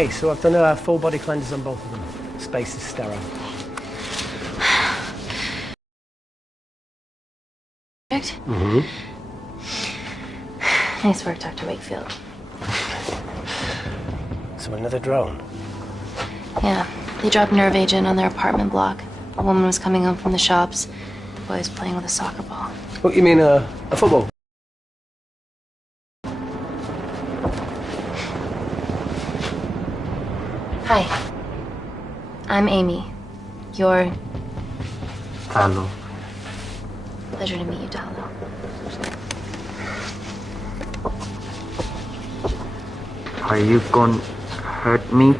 Okay, so I've done a full body cleanse on both of them. Space is sterile. Mm-hmm. Nice work, Dr. Wakefield. So another drone? Yeah, they dropped nerve agent on their apartment block. A woman was coming home from the shops. The boy was playing with a soccer ball. What, you mean a football? Hi. I'm Amy. You're... Talo. Pleasure to meet you, Talo. Are you gonna hurt me?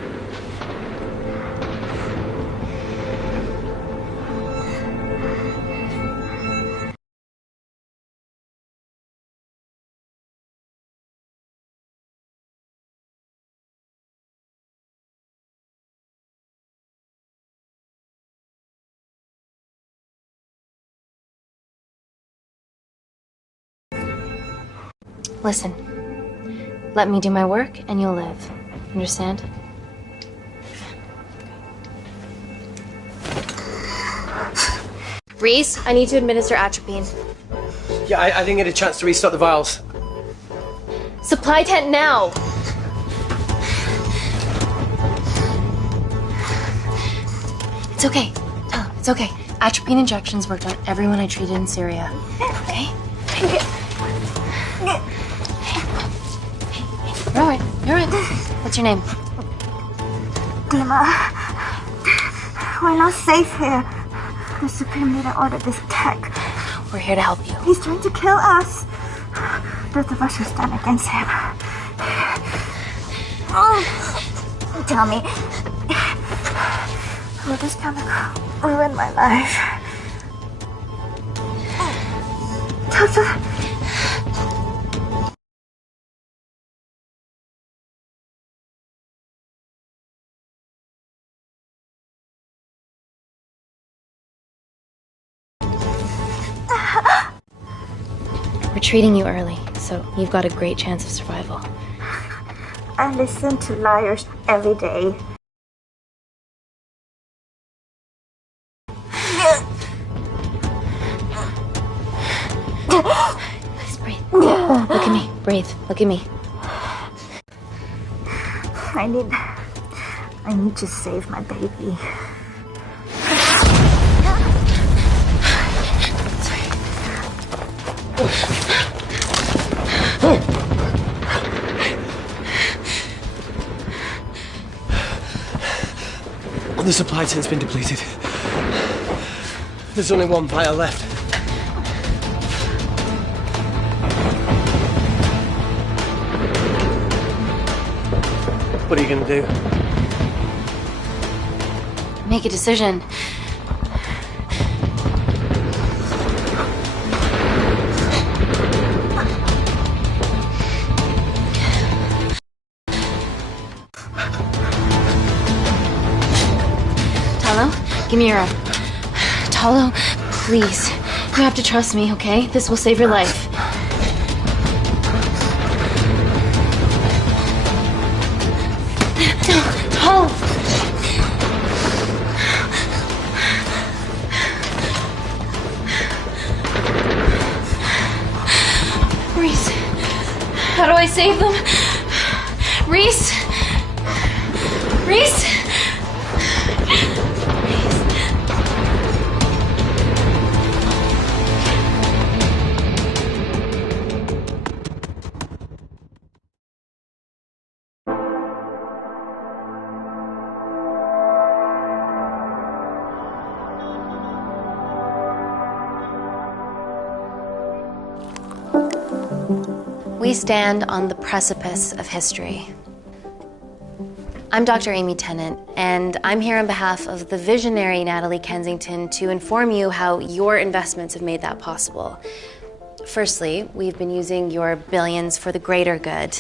Listen. Let me do my work and you'll live. Understand? Reese, I need to administer atropine. Yeah, I didn't get a chance to restock the vials. Supply tent now! It's okay. Tell him, it's okay. Atropine injections worked on everyone I treated in Syria. Okay? You're alright. You're alright. What's your name? Dima, we're not safe here. The Supreme Leader ordered this attack. We're here to help you. He's trying to kill us. Both of us will stand against him. Oh, tell me, will this chemical ruin my life? Doctor. We're treating you early, so you've got a great chance of survival. I listen to liars every day. Please breathe. Look at me. Breathe. Look at me. I need to save my baby. The supply tent's been depleted. There's only one vial left. What are you gonna do? Make a decision. Give me your arm. Talo, please. You have to trust me, okay? This will save your life. Talo! Reese, how do I save them? Reese! Reese! We stand on the precipice of history. I'm Dr. Amy Tennant, and I'm here on behalf of the visionary Natalie Kensington to inform you how your investments have made that possible. Firstly, we've been using your billions for the greater good.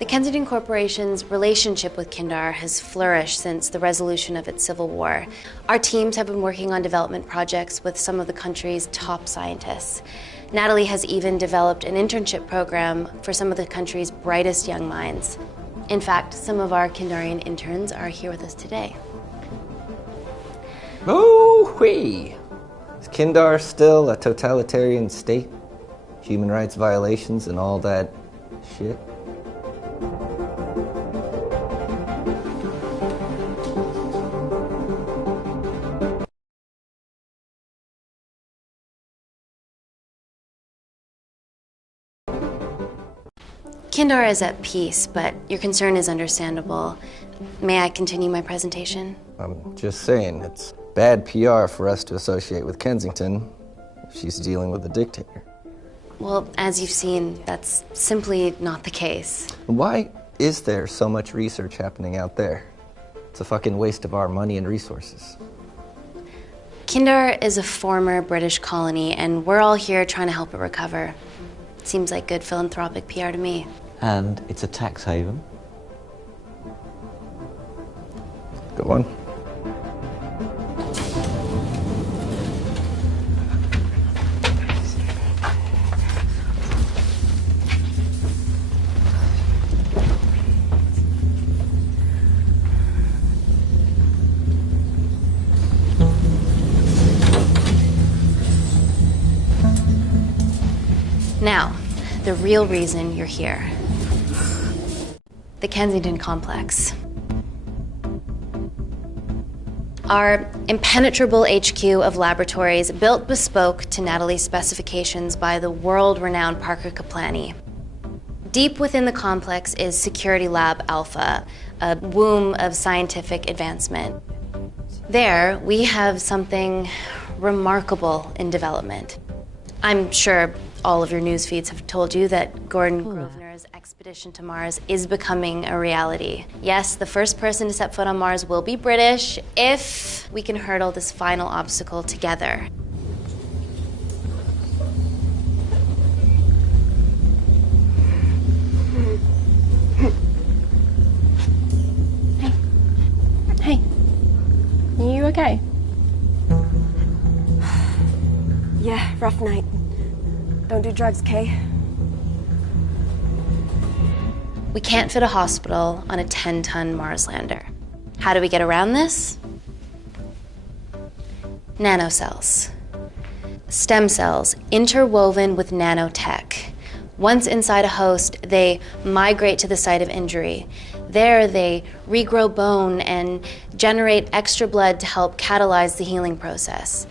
The Kensington Corporation's relationship with Kindar has flourished since the resolution of its civil war. Our teams have been working on development projects with some of the country's top scientists. Natalie has even developed an internship program for some of the country's brightest young minds. In fact, some of our Kindarian interns are here with us today. Oh-wee! Is Kindar still a totalitarian state? Human rights violations and all that shit? Kindar is at peace, but your concern is understandable. May I continue my presentation? I'm just saying, it's bad PR for us to associate with Kensington if she's dealing with a dictator. Well, as you've seen, that's simply not the case. Why is there so much research happening out there? It's a fucking waste of our money and resources. Kindar is a former British colony, and we're all here trying to help it recover. Seems like good philanthropic PR to me. And it's a tax haven. Go on. Now, the real reason you're here. The Kensington complex. Our impenetrable HQ of laboratories built bespoke to Natalie's specifications by the world-renowned Parker Kaplani. Deep within the complex is Security Lab Alpha, a womb of scientific advancement. There, we have something remarkable in development. I'm sure all of your news feeds have told you that Gordon Grosvenor's expedition to Mars is becoming a reality. Yes, the first person to set foot on Mars will be British if we can hurdle this final obstacle together. Hey. Are you okay? Yeah, rough night. Don't do drugs, Kay. We can't fit a hospital on a 10-ton Mars lander. How do we get around this? Nanocells. Stem cells interwoven with nanotech. Once inside a host, they migrate to the site of injury. There, they regrow bone and generate extra blood to help catalyze the healing process.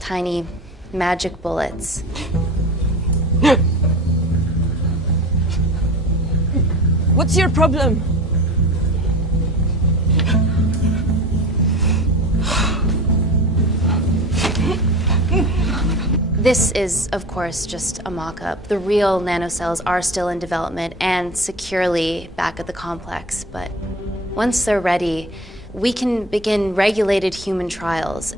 Tiny magic bullets. What's your problem? This is, of course, just a mock-up. The real nanocells are still in development and securely back at the complex, but once they're ready, we can begin regulated human trials.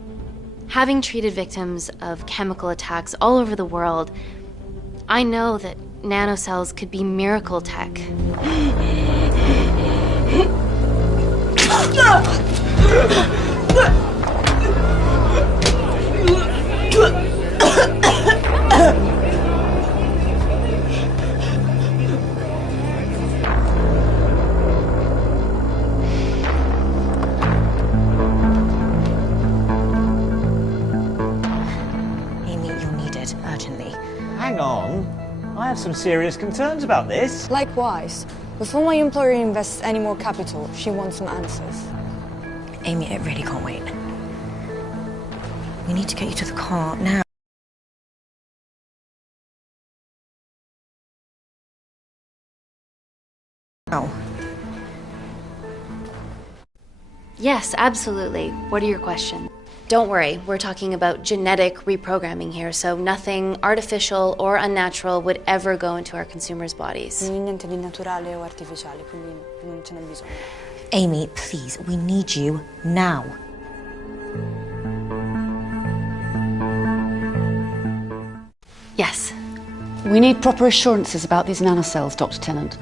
Having treated victims of chemical attacks all over the world, I know that nanocells could be miracle tech. Amy, you're needed urgently. Hang on. I have some serious concerns about this. Likewise. Before my employer invests any more capital, she wants some answers. Amy, it really can't wait. We need to get you to the car now. Yes, absolutely. What are your questions? Don't worry, we're talking about genetic reprogramming here, so nothing artificial or unnatural would ever go into our consumers' bodies. Niente di naturale o artificiale, quindi non ce n'è bisogno. Amy, please, we need you now. Yes. We need proper assurances about these nanocells, Dr. Tennant.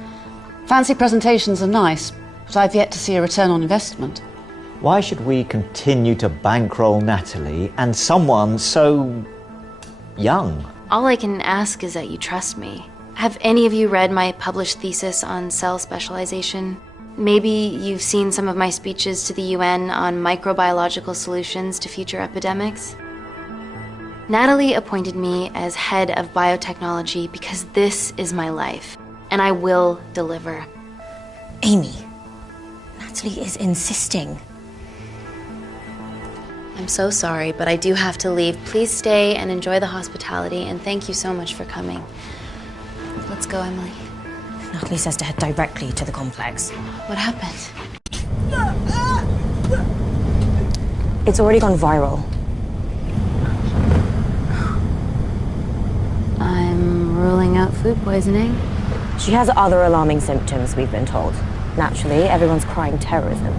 Fancy presentations are nice, but I've yet to see a return on investment. Why should we continue to bankroll Natalie and someone so young? All I can ask is that you trust me. Have any of you read my published thesis on cell specialization? Maybe you've seen some of my speeches to the UN on microbiological solutions to future epidemics. Natalie appointed me as head of biotechnology because this is my life, and I will deliver. Amy, Natalie is insisting. I'm so sorry, but I do have to leave. Please stay and enjoy the hospitality, and thank you so much for coming. Let's go, Emily. Natalie says to head directly to the complex. What happened? It's already gone viral. I'm ruling out food poisoning. She has other alarming symptoms, we've been told. Naturally, everyone's crying terrorism.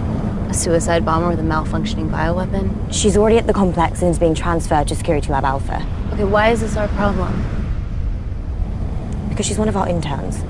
A suicide bomber with a malfunctioning bioweapon? She's already at the complex and is being transferred to Security Lab Alpha. Okay, why is this our problem? Because she's one of our interns.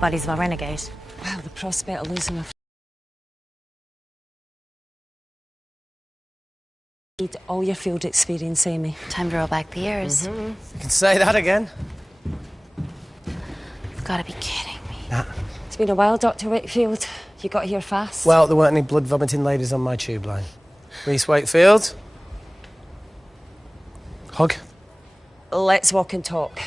Bodies of our renegade. Wow, the prospect of losing a need all your field experience, Amy. Time to roll back the years. You can say that again. You've got to be kidding me. Nah. It's been a while, Dr. Wakefield. You got here fast. Well, there weren't any blood-vomiting ladies on my tube line. Reese Wakefield. Hug. Let's walk and talk.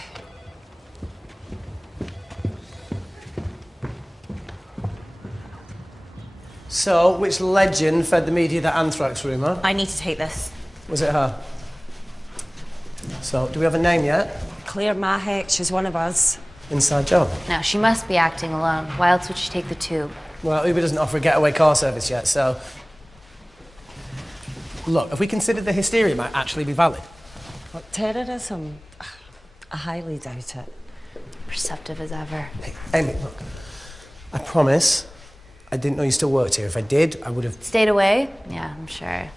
So, which legend fed the media that anthrax rumour? I need to take this. Was it her? So, do we have a name yet? Claire Mahek, she's one of us. Inside job. Now, she must be acting alone. Why else would she take the tube? Well, Uber doesn't offer a getaway car service yet, so... Look, if we consider the hysteria might actually be valid. What, terrorism? I highly doubt it. Perceptive as ever. Hey, Amy, look. I promise I didn't know you still worked here. If I did, I would have... Stayed away? Yeah, I'm sure.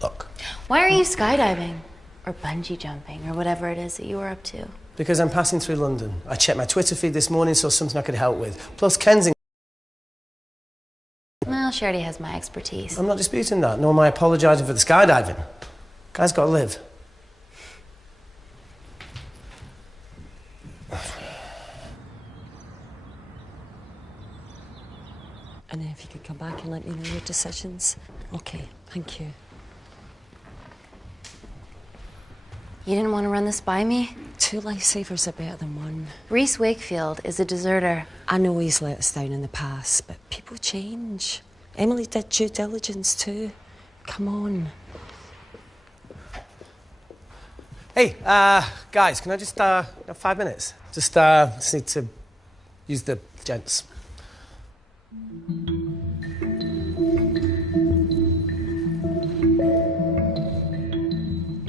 Look. Why are you skydiving? Or bungee jumping, or whatever it is that you were up to? Because I'm passing through London. I checked my Twitter feed this morning, saw something I could help with. Plus, Kensington... Well, she already has my expertise. I'm not disputing that, nor am I apologising for the skydiving. Guy's got to live. And then if you could come back and let me know your decisions. Okay, thank you. You didn't want to run this by me? 2 lifesavers are better than 1. Reese Wakefield is a deserter. I know he's let us down in the past, but people change. Emily did due diligence too. Come on. Hey, guys, can I just, have 5 minutes? Just need to use the gents.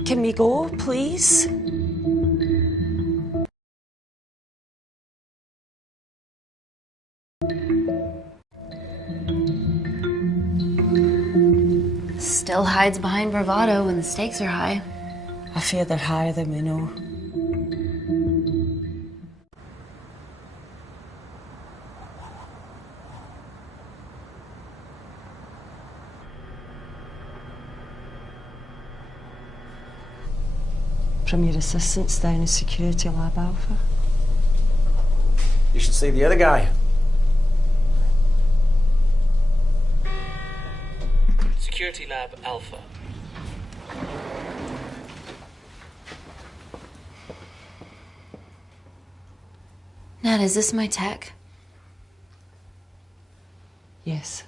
Can we go, please? Still hides behind bravado when the stakes are high. I fear they're higher than we know. From your assistants down in Security Lab Alpha. You should see the other guy. Security Lab Alpha. Nat, is this my tech? Yes.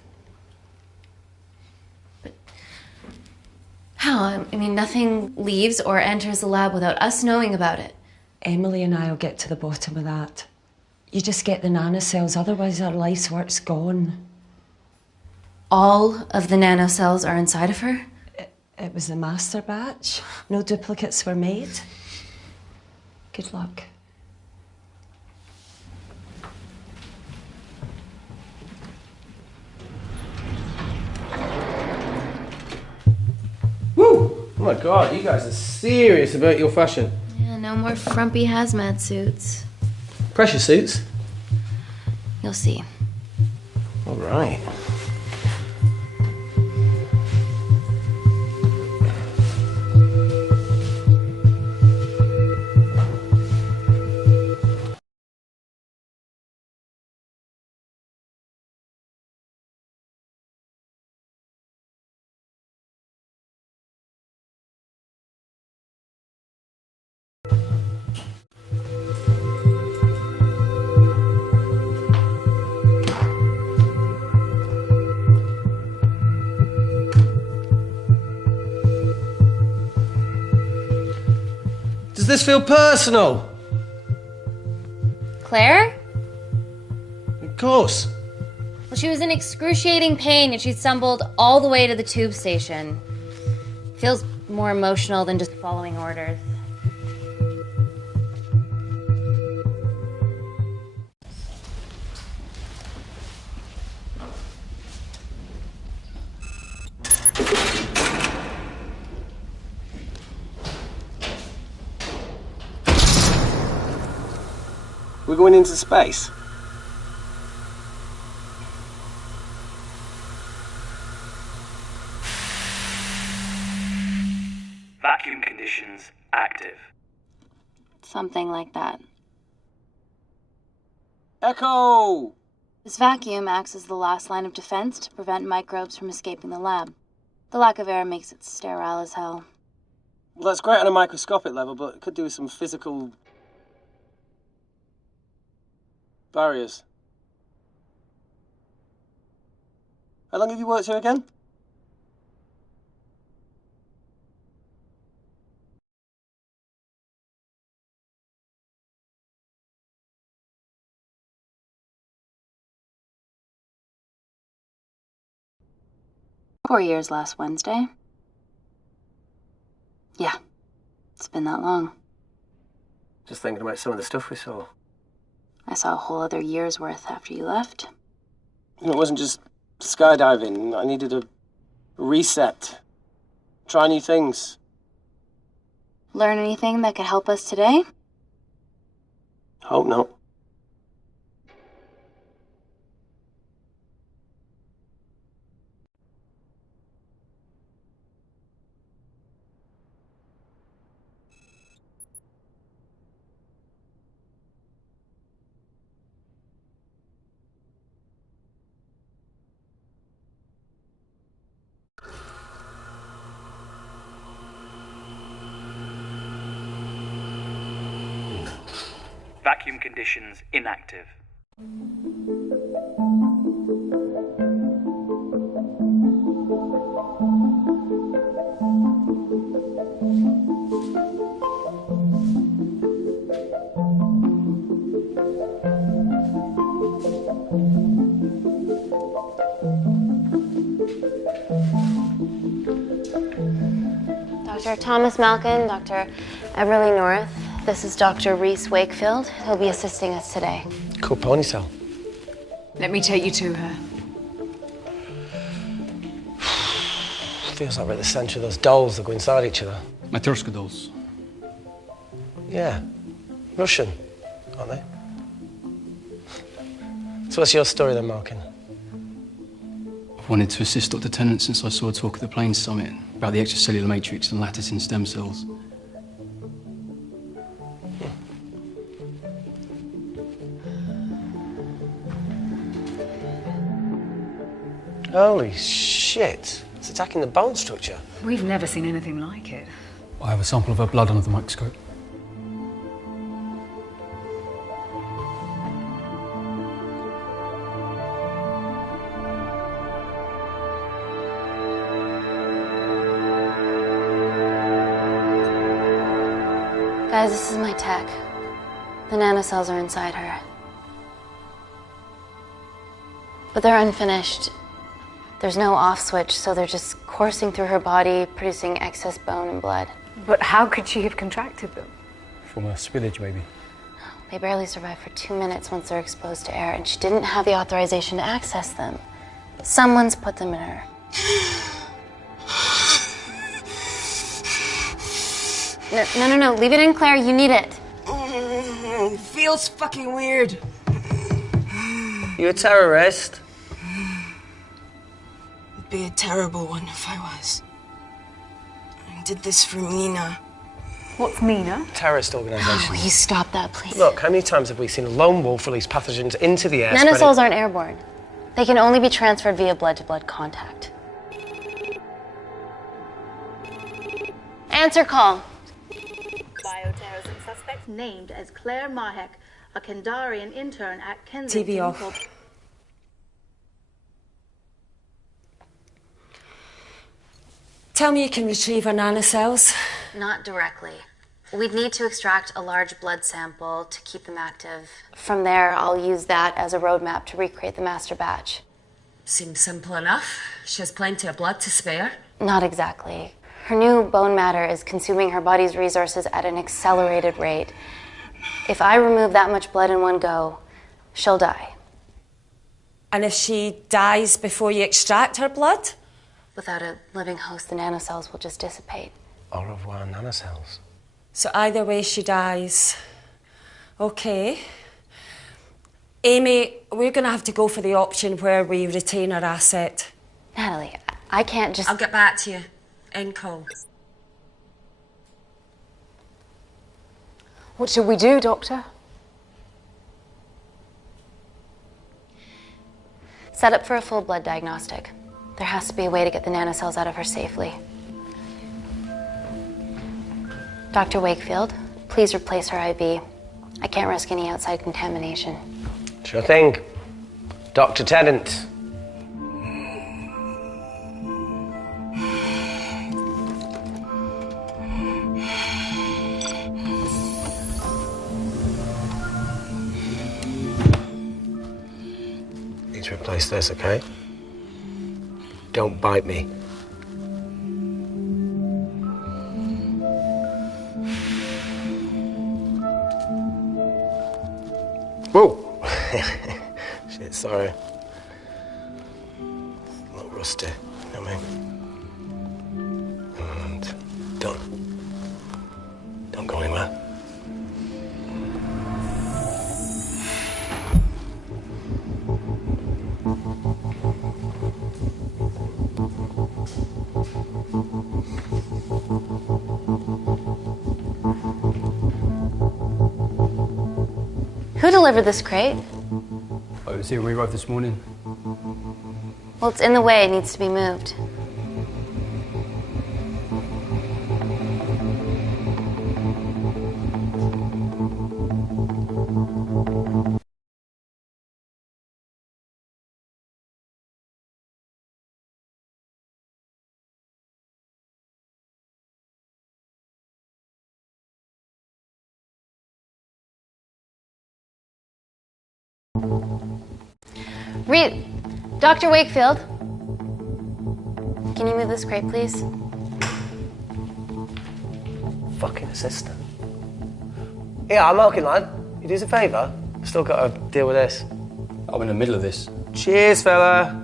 How? I mean, nothing leaves or enters the lab without us knowing about it. Emily and I will get to the bottom of that. You just get the nanocells, otherwise our life's work's gone. All of the nanocells are inside of her? It was a master batch. No duplicates were made. Good luck. Woo! Oh my god, you guys are serious about your fashion. Yeah, no more frumpy hazmat suits. Pressure suits? You'll see. All right. Does this feel personal? Claire? Of course. Well, she was in excruciating pain and she stumbled all the way to the tube station. Feels more emotional than just following orders. We're going into space. Vacuum conditions active. Something like that. Echo! This vacuum acts as the last line of defense to prevent microbes from escaping the lab. The lack of air makes it sterile as hell. Well, that's great on a microscopic level, but it could do with some physical barriers. How long have you worked here again? Four years last Wednesday. Yeah, it's been that long. Just thinking about some of the stuff we saw. I saw a whole other year's worth after you left. And it wasn't just skydiving. I needed a reset. Try new things. Learn anything that could help us today? Hope not. Vacuum conditions inactive. Dr. Thomas Malkin, Dr. Everly North. This is Dr. Reese Wakefield. He'll be assisting us today. Cool ponytail. Let me take you to her. Feels like we're at the centre of those dolls that go inside each other. Matryoshka dolls. Yeah. Russian, aren't they? So what's your story then, Malkin? I've wanted to assist Dr. Tennant since I saw a talk at the Plains Summit about the extracellular matrix and lattice in stem cells. Holy shit. It's attacking the bone structure. We've never seen anything like it. I have a sample of her blood under the microscope. Guys, this is my tech. The nanocells are inside her. But they're unfinished. There's no off switch, so they're just coursing through her body, producing excess bone and blood. But how could she have contracted them? From a spillage, maybe. They barely survive for 2 minutes once they're exposed to air, and she didn't have the authorization to access them. Someone's put them in her. No. Leave it in, Claire. You need it. Feels fucking weird. You a terrorist? It'd be a terrible one if I was. I did this for Mina. What's Mina? Terrorist organisation. Will you stop that, please? Look, how many times have we seen a lone wolf release pathogens into the air? Nanocells aren't airborne. They can only be transferred via blood-to-blood contact. Answer call. Bioterrorism suspect named as Claire Mahek, a Kandarian intern at Kensington. TV off. Tell me you can retrieve our nanocells. Not directly. We'd need to extract a large blood sample to keep them active. From there, I'll use that as a roadmap to recreate the master batch. Seems simple enough. She has plenty of blood to spare. Not exactly. Her new bone matter is consuming her body's resources at an accelerated rate. If I remove that much blood in one go, she'll die. And if she dies before you extract her blood? Without a living host, the nanocells will just dissipate. Au revoir, nanocells. So either way she dies. Okay. Amy, we're going to have to go for the option where we retain our asset. Natalie, I can't just... I'll get back to you. End call. What should we do, Doctor? Set up for a full blood diagnostic. There has to be a way to get the nanocells out of her safely. Dr. Wakefield, please replace her IV. I can't risk any outside contamination. Sure thing. Dr. Tennant. Need to replace this, okay? Don't bite me. Whoa! Shit, sorry. A little rusty, you know what I mean? And don't go anywhere. Who delivered this crate? Oh, it was here when we arrived this morning. Well, it's in the way. It needs to be moved. Dr. Wakefield, can you move this crate, please? Fucking assistant. Yeah, I'm okay, lad. You do us a favour? I've still got to deal with this. I'm in the middle of this. Cheers, fella.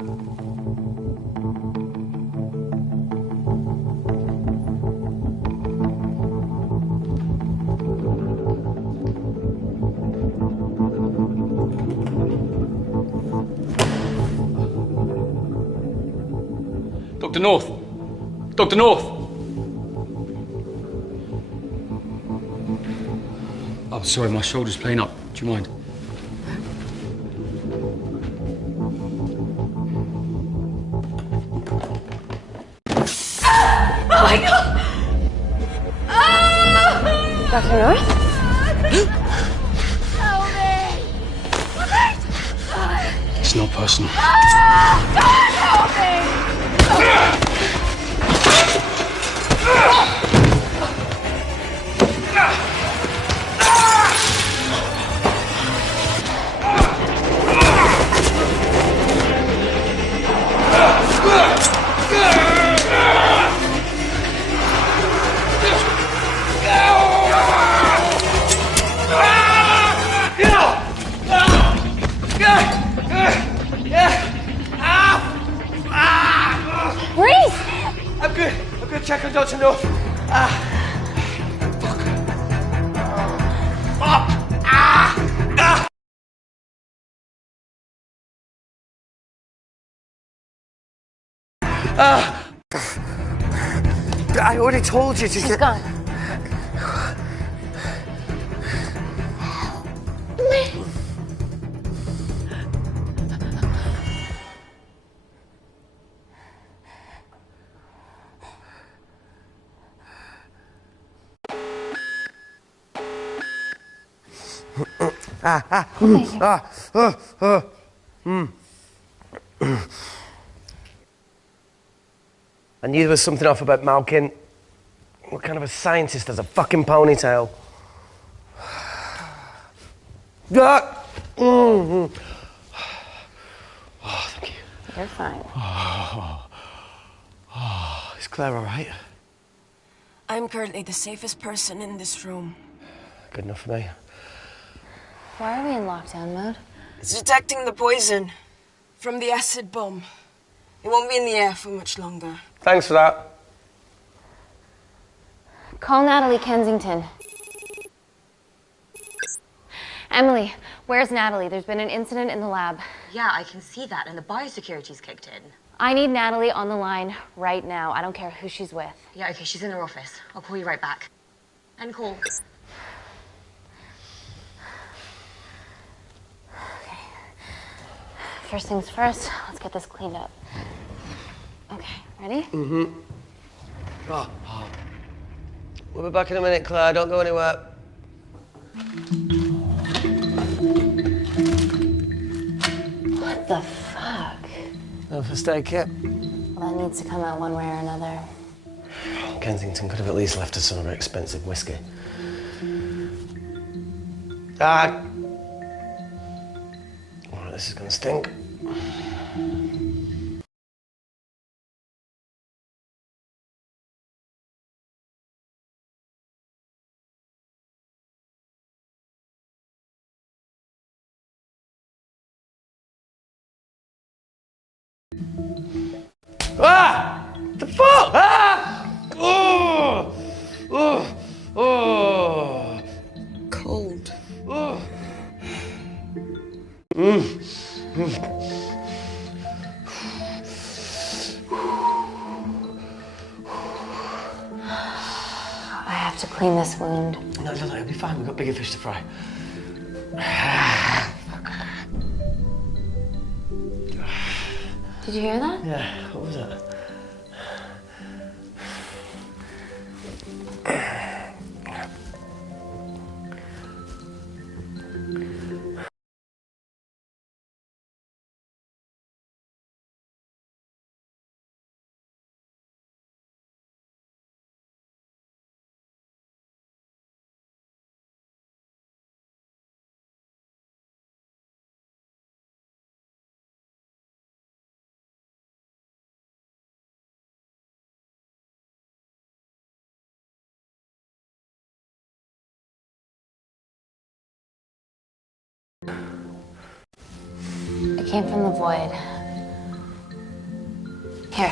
Dr. North! Dr. North! I'm sorry, my shoulder's playing up. Do you mind? Oh my God! Dr. North? It's not personal. Help me! Doctor, no. I already told you to She's get... gone. I knew there was something off about Malkin. What kind of a scientist has a fucking ponytail? Oh, thank you. You're fine. Is Claire all right? I'm currently the safest person in this room. Good enough for me. Why are we in lockdown mode? It's detecting the poison from the acid bomb. It won't be in the air for much longer. Thanks for that. Call Natalie Kensington. Emily, where's Natalie? There's been an incident in the lab. Yeah, I can see that, and the biosecurity's kicked in. I need Natalie on the line right now. I don't care who she's with. Yeah, okay, she's in her office. I'll call you right back. End call. Okay. First things first, let's get this cleaned up. Okay, ready? Mm-hmm. We'll be back in a minute, Claire. Don't go anywhere. What the fuck? No first aid kit. Well, that needs to come out one way or another. Kensington could have at least left us some of her expensive whiskey. Alright, this is gonna stink. Ah! The fuck? Ah! Oh! Oh! Oh! Cold. Oh! I have to clean this wound. No, it'll be fine. We've got bigger fish to fry. Did you hear that? Yeah, what was that? It came from the void. Here,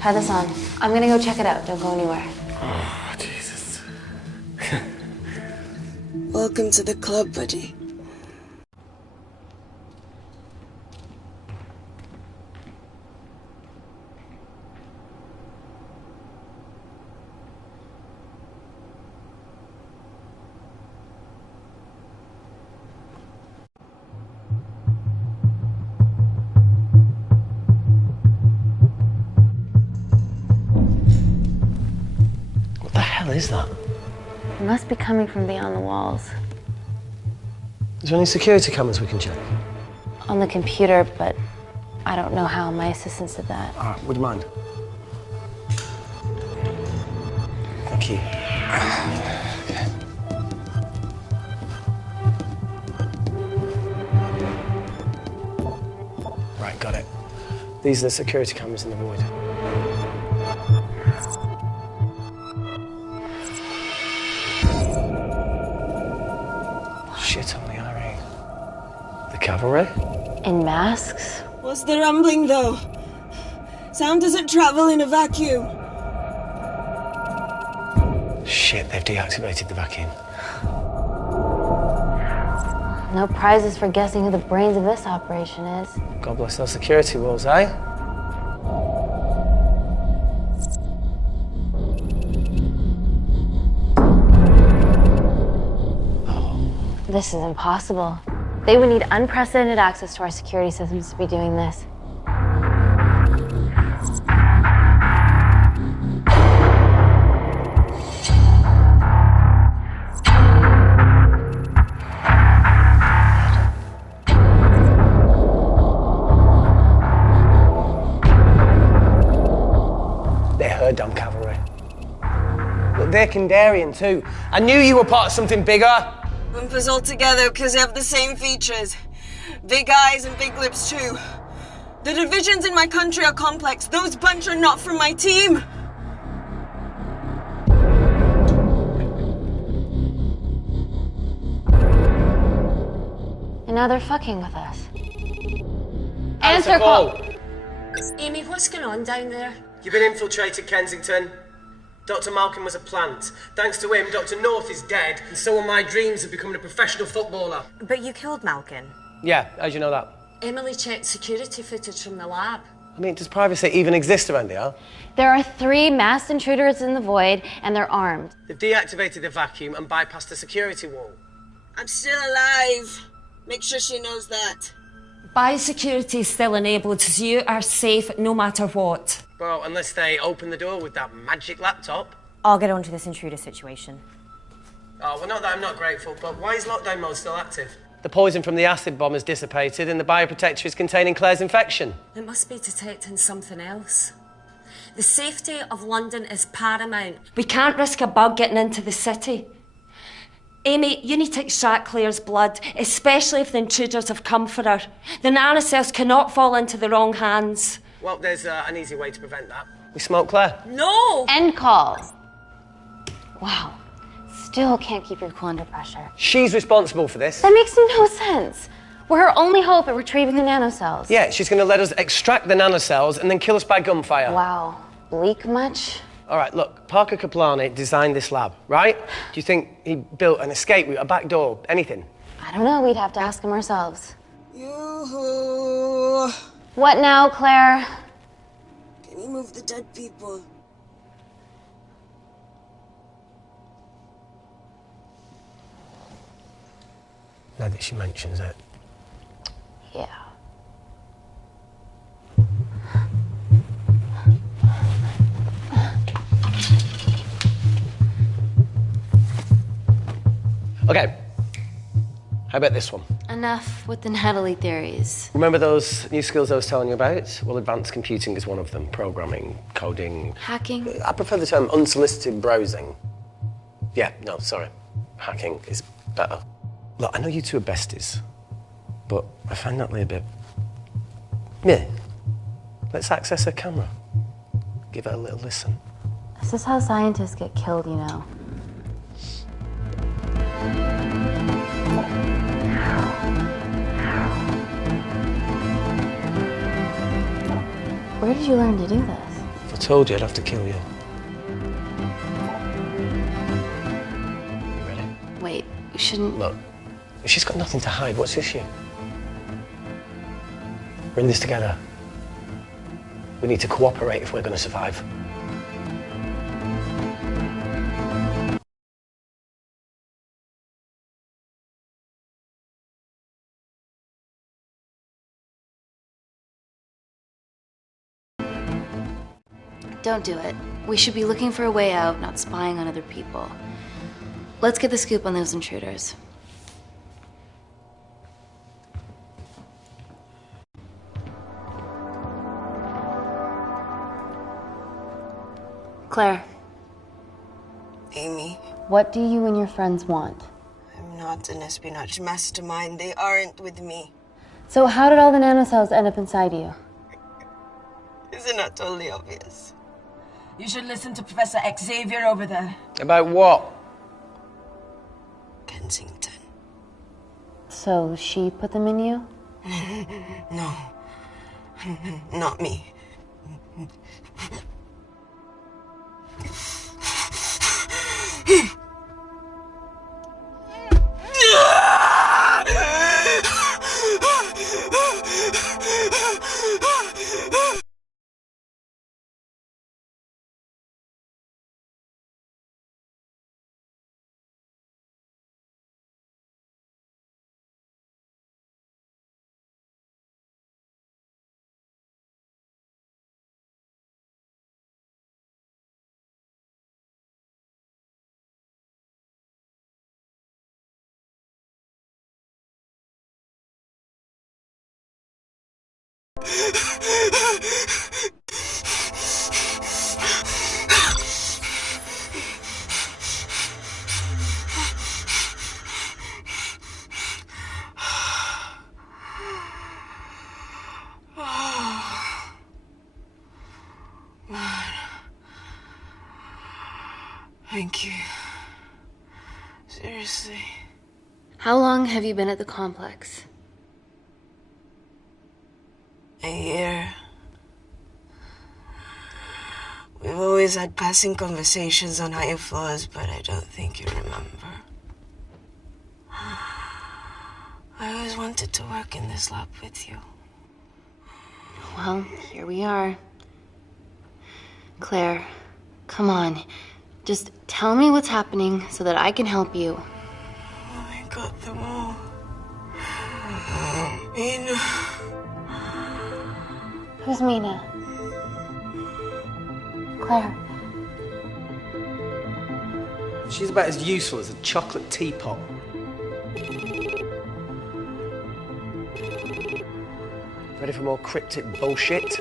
try this on. I'm gonna go check it out. Don't go anywhere. Oh, Jesus. Welcome to the club, buddy. What the hell is that? It must be coming from beyond the walls. Is there any security cameras we can check? On the computer, but I don't know how. My assistants did that. All right, would you mind? Thank you. Right, got it. These are the security cameras in the void. Shit on the IRA. The cavalry? In masks? What's the rumbling, though? Sound doesn't travel in a vacuum. Shit, they've deactivated the vacuum. No prizes for guessing who the brains of this operation is. God bless those security walls, eh? This is impossible. They would need unprecedented access to our security systems to be doing this. They're her damn cavalry. Look, they're Kandarian too. I knew you were part of something bigger. Lump us all together because they have the same features. Big eyes and big lips too. The divisions in my country are complex. Those bunch are not from my team. And now they're fucking with us. Answer call. Amy, what's going on down there? You've been infiltrated, Kensington. Dr. Malkin was a plant. Thanks to him, Dr. North is dead, and so are my dreams of becoming a professional footballer. But you killed Malkin. Yeah, how'd you know that? Emily checked security footage from the lab. I mean, does privacy even exist around here? There are 3 masked intruders in the void, and they're armed. They've deactivated the vacuum and bypassed the security wall. I'm still alive. Make sure she knows that. Biosecurity is still enabled, so you are safe no matter what. Well, unless they open the door with that magic laptop. I'll get onto this intruder situation. Oh, well, not that I'm not grateful, but why is lockdown mode still active? The poison from the acid bomb has dissipated and the bioprotector is containing Claire's infection. It must be detecting something else. The safety of London is paramount. We can't risk a bug getting into the city. Amy, you need to extract Claire's blood, especially if the intruders have come for her. The nanocells cannot fall into the wrong hands. Well, there's an easy way to prevent that. We smoke Claire. No! End call. Wow. Still can't keep your cool under pressure. She's responsible for this. That makes no sense. We're her only hope at retrieving the nanocells. Yeah, she's going to let us extract the nanocells and then kill us by gunfire. Wow. Bleak much? All right, look, Parker Kaplani designed this lab, right? Do you think he built an escape route, a back door, anything? I don't know. We'd have to ask him ourselves. Yoo-hoo! What now, Claire? Can you move the dead people? Now that she mentions it. Yeah. Okay. How about this one? Enough with the Natalie theories. Remember those new skills I was telling you about? Well, advanced computing is one of them. Programming, coding. Hacking? I prefer the term unsolicited browsing. Yeah, no, sorry. Hacking is better. Look, I know you two are besties, but I find Natalie a bit... meh. Let's access her camera. Give her a little listen. This is how scientists get killed, you know. Where did you learn to do this? If I told you, I'd have to kill you. You ready? Wait, you shouldn't... Look, she's got nothing to hide. What's the issue? We're in this together. We need to cooperate if we're going to survive. Don't do it. We should be looking for a way out, not spying on other people. Let's get the scoop on those intruders. Claire. Amy. What do you and your friends want? I'm not an espionage mastermind. They aren't with me. So how did all the nanocells end up inside you? Isn't that totally obvious? You should listen to Professor Xavier over there. About what? Kensington. So she put them in you? No. Not me. Thank you. Seriously. How long have you been at the complex? A year. We've always had passing conversations on higher floors, but I don't think you remember. I always wanted to work in this lab with you. Well, here we are. Claire, come on. Just tell me what's happening so that I can help you. I got them all. Mina. Who's Mina? Claire. She's about as useful as a chocolate teapot. Ready for more cryptic bullshit?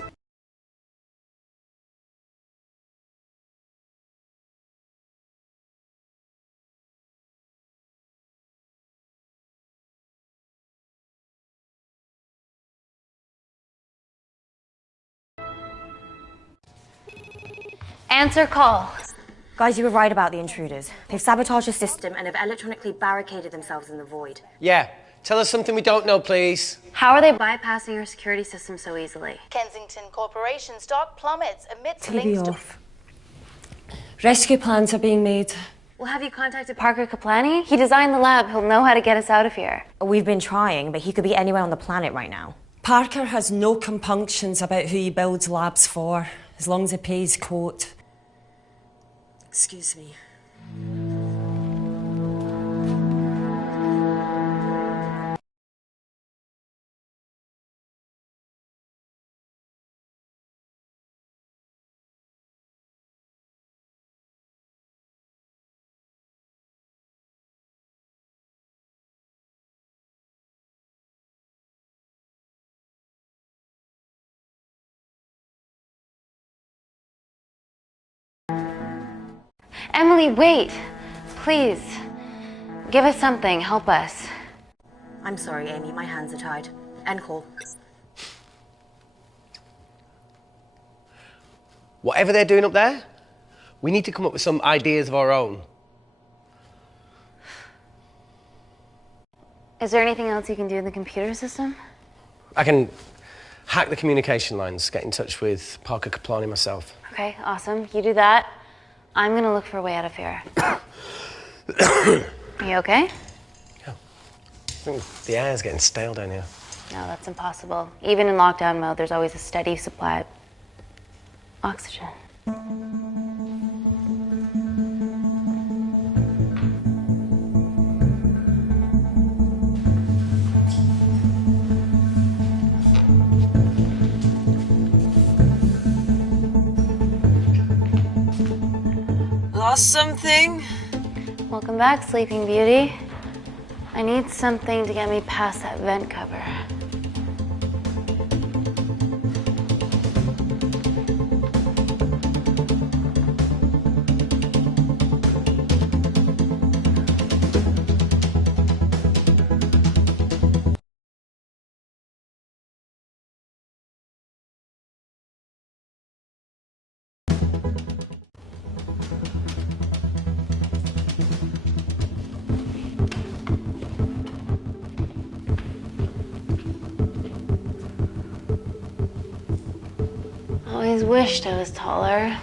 Answer call. Guys, you were right about the intruders. They've sabotaged the system and have electronically barricaded themselves in the void. Yeah. Tell us something we don't know, please. How are they bypassing your security system so easily? Kensington Corporation stock plummets amidst TV links to... off. Rescue plans are being made. Well, have you contacted Parker Kaplani? He designed the lab. He'll know how to get us out of here. We've been trying, but he could be anywhere on the planet right now. Parker has no compunctions about who he builds labs for, as long as he pays quote. Excuse me. Emily, wait. Please. Give us something. Help us. I'm sorry, Amy. My hands are tied. End call. Whatever they're doing up there, we need to come up with some ideas of our own. Is there anything else you can do in the computer system? I can hack the communication lines, get in touch with Parker Kaplani myself. Okay, awesome. You do that. I'm gonna look for a way out of here. Are you okay? Yeah. I think the air's getting stale down here. No, that's impossible. Even in lockdown mode, there's always a steady supply of oxygen. Lost something? Welcome back, Sleeping Beauty. I need something to get me past that vent cover. Always wished I was taller.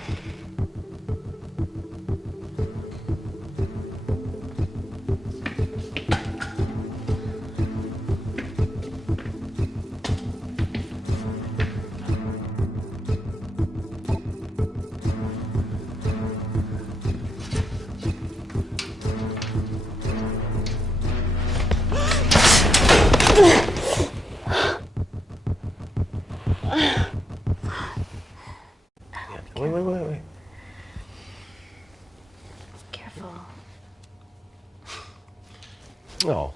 Wait. Careful. Oh,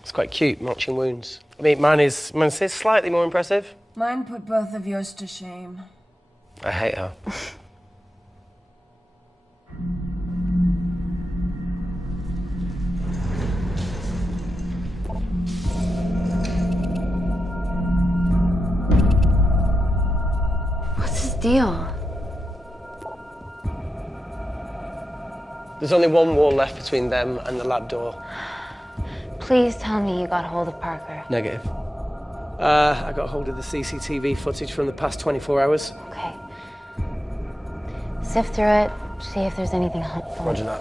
it's quite cute, matching wounds. I mean, mine's slightly more impressive. Mine put both of yours to shame. I hate her. What's his deal? There's only one wall left between them and the lab door. Please tell me you got hold of Parker. Negative. I got hold of the CCTV footage from the past 24 hours. Okay. Sift through it, see if there's anything helpful. Roger that.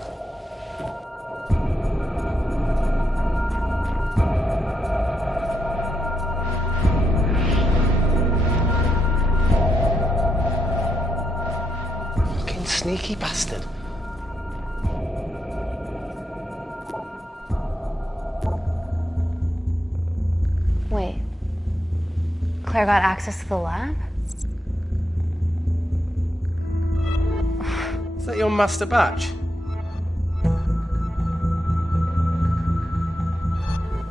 Fucking sneaky bastard. Wait. Claire got access to the lab? Is that your master batch?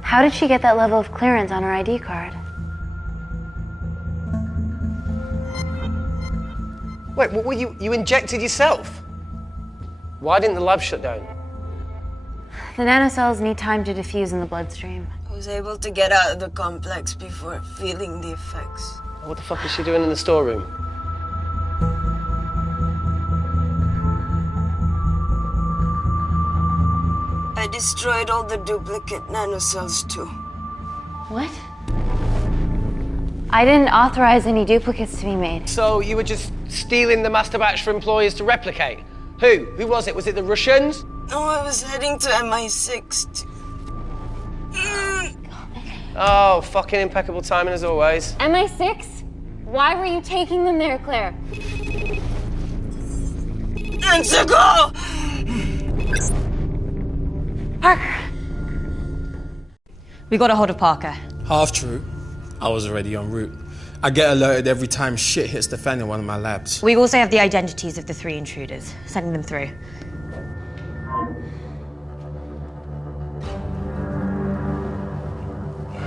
How did she get that level of clearance on her ID card? Wait, what were you injected yourself? Why didn't the lab shut down? The nanocells need time to diffuse in the bloodstream. I was able to get out of the complex before feeling the effects. What the fuck is she doing in the storeroom? I destroyed all the duplicate nanocells too. What? I didn't authorize any duplicates to be made. So you were just stealing the master batch for employers to replicate? Who? Who was it? Was it the Russians? No, I was heading to MI6. Oh, fucking impeccable timing as always. MI6? Why were you taking them there, Claire? Let's go! Parker! We got a hold of Parker. Half true. I was already en route. I get alerted every time shit hits the fan in one of my labs. We also have the identities of the 3 intruders. Sending them through.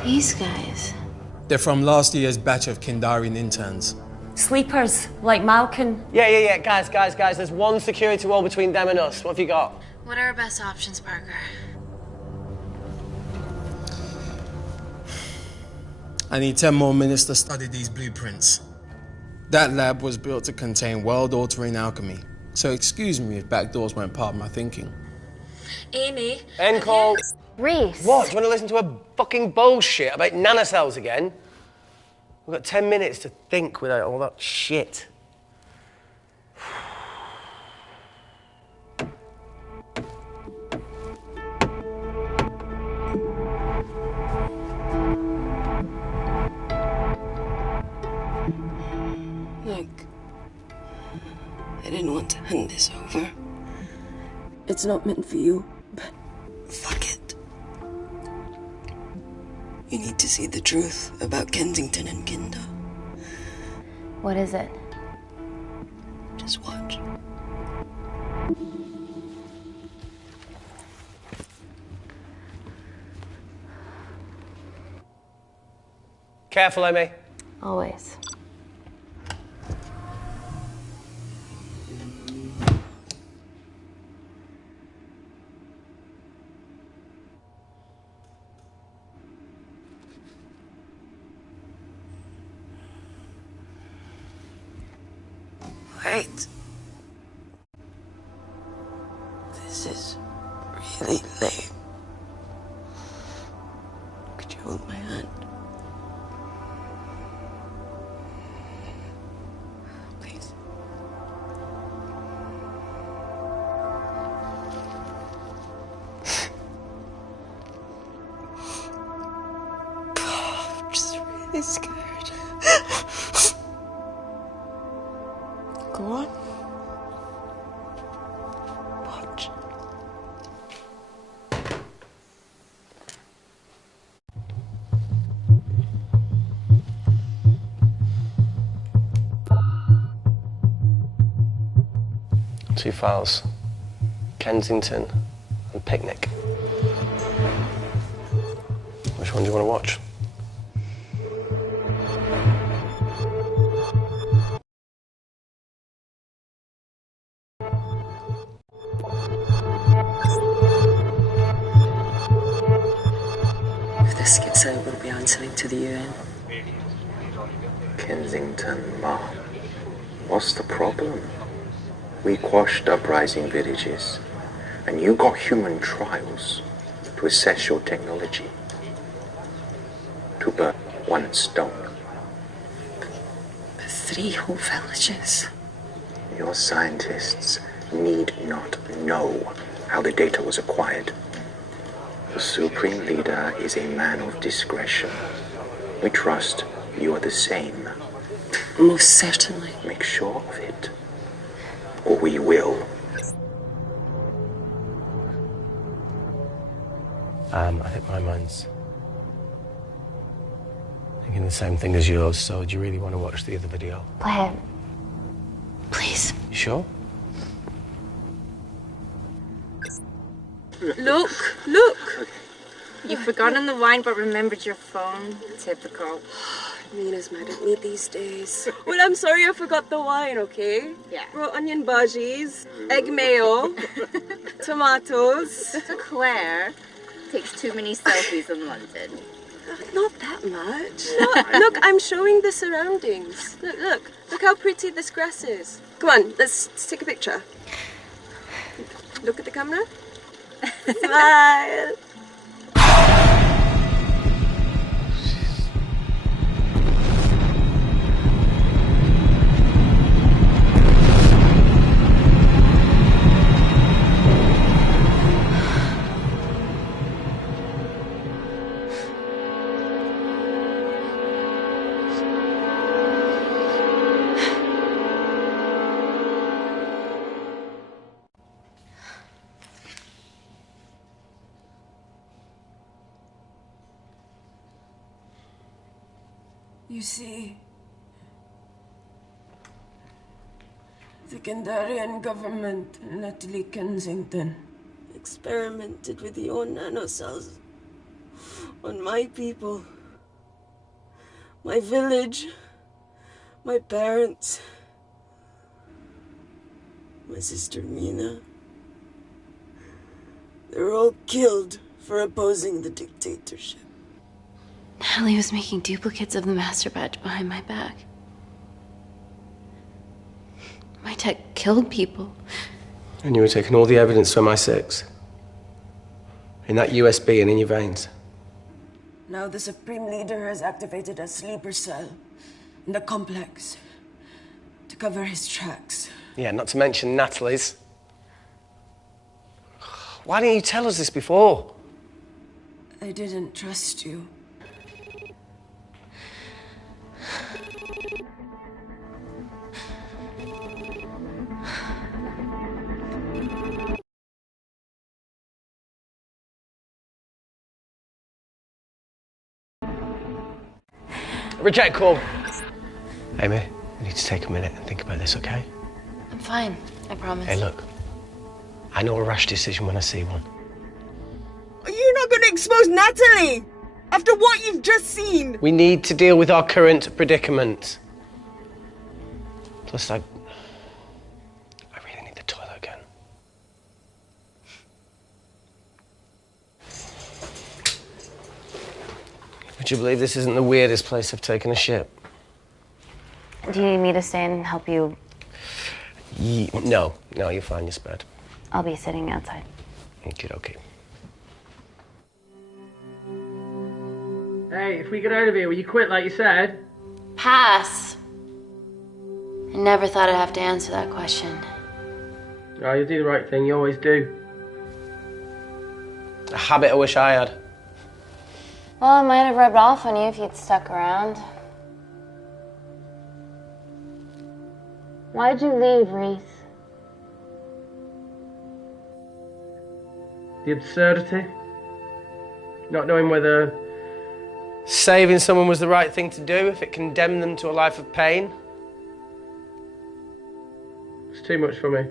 These guys. They're from last year's batch of Kindarian interns. Sleepers, like Malkin. Yeah. Guys. There's one security wall between them and us. What have you got? What are our best options, Parker? I need 10 more minutes to study these blueprints. That lab was built to contain world-altering alchemy. So excuse me if backdoors weren't part of my thinking. Amy. End call. Reese. What? Do you want to listen to a fucking bullshit about nanocells again? We've got 10 minutes to think without all that shit. Look, I didn't want to hand this over. It's not meant for you, but fuck it. You need to see the truth about Kensington and Kinder. What is it? Just watch. Careful, Amy. Always. Wait. This is really lame. Could you hold my hand? Please. I'm just really scared. Go on. Watch. Two files. Kensington and Picnic. Which one do you want to watch? If this gets out, we'll be answering to the UN. Kensington, Ma. What's the problem? We quashed uprising villages. And you got human trials to assess your technology. To burn one stone. But 3 whole villages. Your scientists need not know how the data was acquired. The Supreme Leader is a man of discretion. We trust you are the same. Most certainly. Make sure of it. Or we will. I think my mind's thinking the same thing as yours, so do you really want to watch the other video? Play it. Please. You sure? Look, look! You've forgotten the wine but remembered your phone. Typical. Mina's mad at me these days. Well, I'm sorry I forgot the wine, okay? Yeah. Raw onion bhajis, egg mayo, tomatoes. So Claire takes too many selfies in London. Not that much. Look, I'm showing the surroundings. Look how pretty this grass is. Come on, let's take a picture. Look at the camera. Smile. You see, the Kandarian government and Natalie Kensington experimented with your nanocells on my people, my village, my parents, my sister Mina. They were all killed for opposing the dictatorship. Natalie was making duplicates of the master batch behind my back. My tech killed people. And you were taking all the evidence from MI6? In that USB and in your veins? Now the Supreme Leader has activated a sleeper cell in the complex to cover his tracks. Yeah, not to mention Natalie's. Why didn't you tell us this before? I didn't trust you. Reject call. Amy, we need to take a minute and think about this, okay? I'm fine, I promise. Hey, look. I know a rash decision when I see one. Are you not going to expose Natalie? After what you've just seen? We need to deal with our current predicament. Plus, I really need the toilet again. Would you believe this isn't the weirdest place I've taken a shit? Do you need me to stay and help you? No, you're fine, you're spared. I'll be sitting outside. Okay. Hey, if we get out of here, will you quit like you said? Pass. I never thought I'd have to answer that question. Oh, you do the right thing, you always do. A habit I wish I had. Well, it might have rubbed off on you if you'd stuck around. Why'd you leave, Reese? The absurdity. Not knowing whether saving someone was the right thing to do if it condemned them to a life of pain. It's too much for me.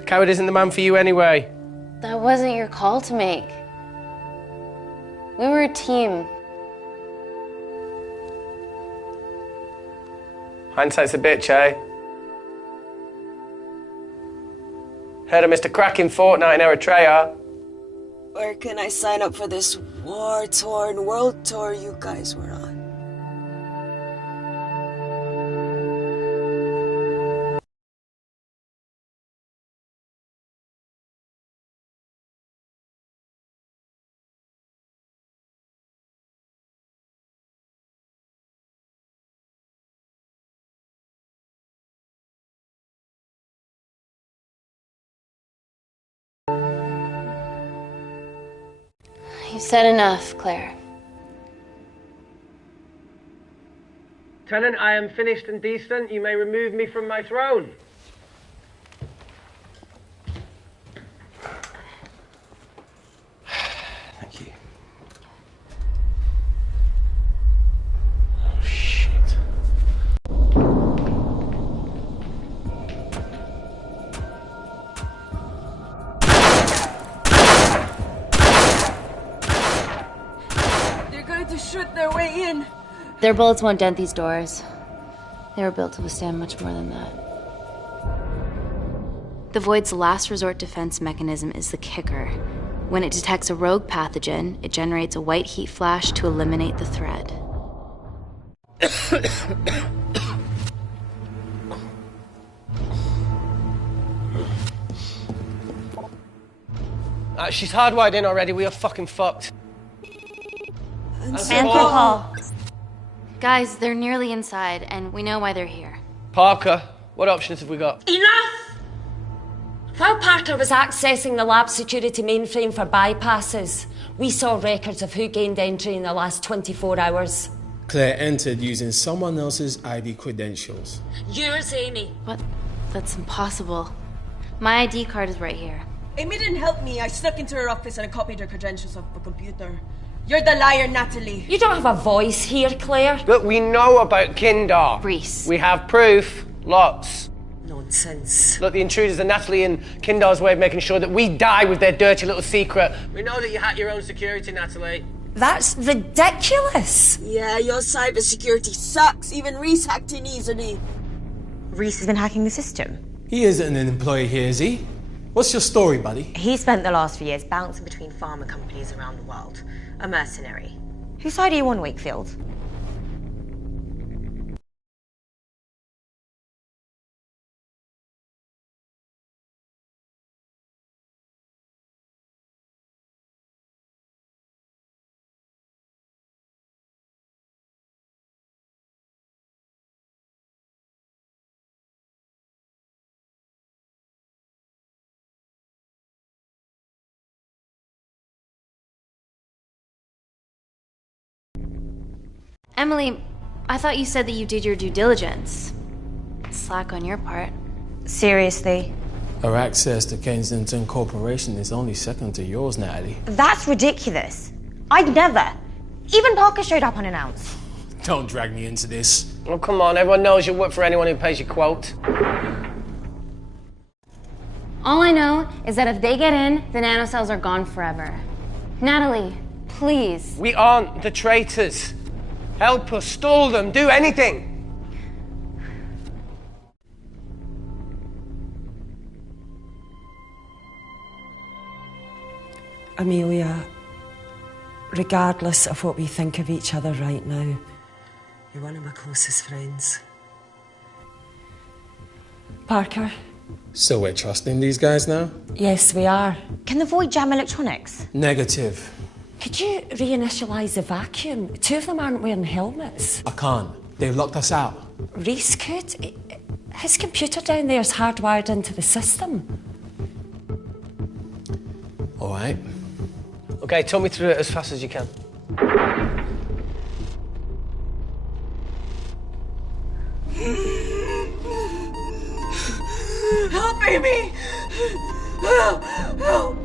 A coward isn't the man for you anyway. That wasn't your call to make. We were a team. Hindsight's a bitch, eh? Heard of Mr. Cracking Fortnite in Eritrea? Where can I sign up for this war-torn world tour you guys were on? Said enough, Claire. Tenant, I am finished and decent. You may remove me from my throne. Thank you. Oh, shit. They're going to shoot their way in. Their bullets won't dent these doors. They were built to withstand much more than that. The Void's last resort defense mechanism is the kicker. When it detects a rogue pathogen, it generates a white heat flash to eliminate the threat. She's hardwired in already. We are fucking fucked. Paul. Guys, they're nearly inside, and we know why they're here. Parker, what options have we got? Enough! While Parker was accessing the lab security mainframe for bypasses, we saw records of who gained entry in the last 24 hours. Claire entered using someone else's ID credentials. Yours, Amy. What? That's impossible. My ID card is right here. Amy didn't help me. I snuck into her office and I copied her credentials off the computer. You're the liar, Natalie. You don't have a voice here, Claire. Look, we know about Kindar. Reese. We have proof. Lots. Nonsense. Look, the intruders are Natalie and Kindar's way of making sure that we die with their dirty little secret. We know that you hack your own security, Natalie. That's ridiculous. Yeah, your cybersecurity sucks. Even Reese hacked in easily. Reese has been hacking the system. He isn't an employee here, is he? What's your story, buddy? He spent the last few years bouncing between pharma companies around the world. A mercenary. Whose side are you on, Wakefield? Emily, I thought you said that you did your due diligence. Slack on your part. Seriously? Our access to Kensington Corporation is only second to yours, Natalie. That's ridiculous. I'd never. Even Parker showed up unannounced. Don't drag me into this. Oh, come on. Everyone knows you work for anyone who pays your quote. All I know is that if they get in, the nanocells are gone forever. Natalie, please. We aren't the traitors. Help us, stall them, do anything. Amelia, regardless of what we think of each other right now, you're one of my closest friends. Parker? So we're trusting these guys now? Yes, we are. Can the Void jam electronics? Negative. Could you reinitialize the vacuum? Two of them aren't wearing helmets. I can't. They've locked us out. Reese could. His computer down there is hardwired into the system. All right. Okay, talk me through it as fast as you can. Help, Amy! Help! Help!